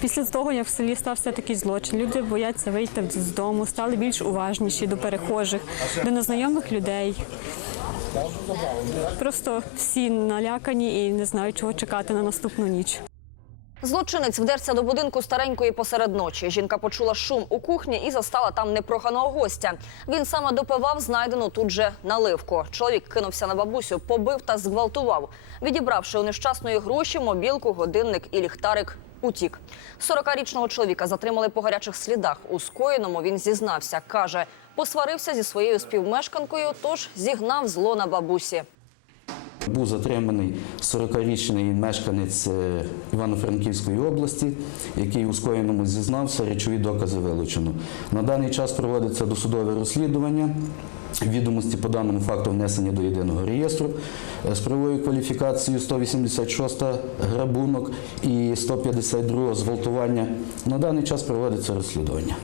Після того, як в селі стався такий злочин, люди бояться вийти з дому, стали більш уважніші до перехожих, до незнайомих людей. Просто всі налякані і не знають, чого чекати на наступну ніч. Злочинець вдерся до будинку старенької посеред ночі. Жінка почула шум у кухні і застала там непроханого гостя. Він саме допивав знайдену тут же наливку. Чоловік кинувся на бабусю, побив та зґвалтував. Відібравши у нещасної гроші, мобілку, годинник і ліхтарик. Утік 40-річного чоловіка затримали по гарячих слідах. У скоєному він зізнався. каже, посварився зі своєю співмешканкою, тож зігнав зло на бабусі. Був затриманий 40-річний мешканець е, Івано-Франківської області, який у скоєному зізнався, речові докази вилучено. На даний час проводиться досудове розслідування. Відомості по даному факту внесені до єдиного реєстру е, з правовою кваліфікацією 186 грабунок і 152 зґвалтування. На даний час проводиться розслідування.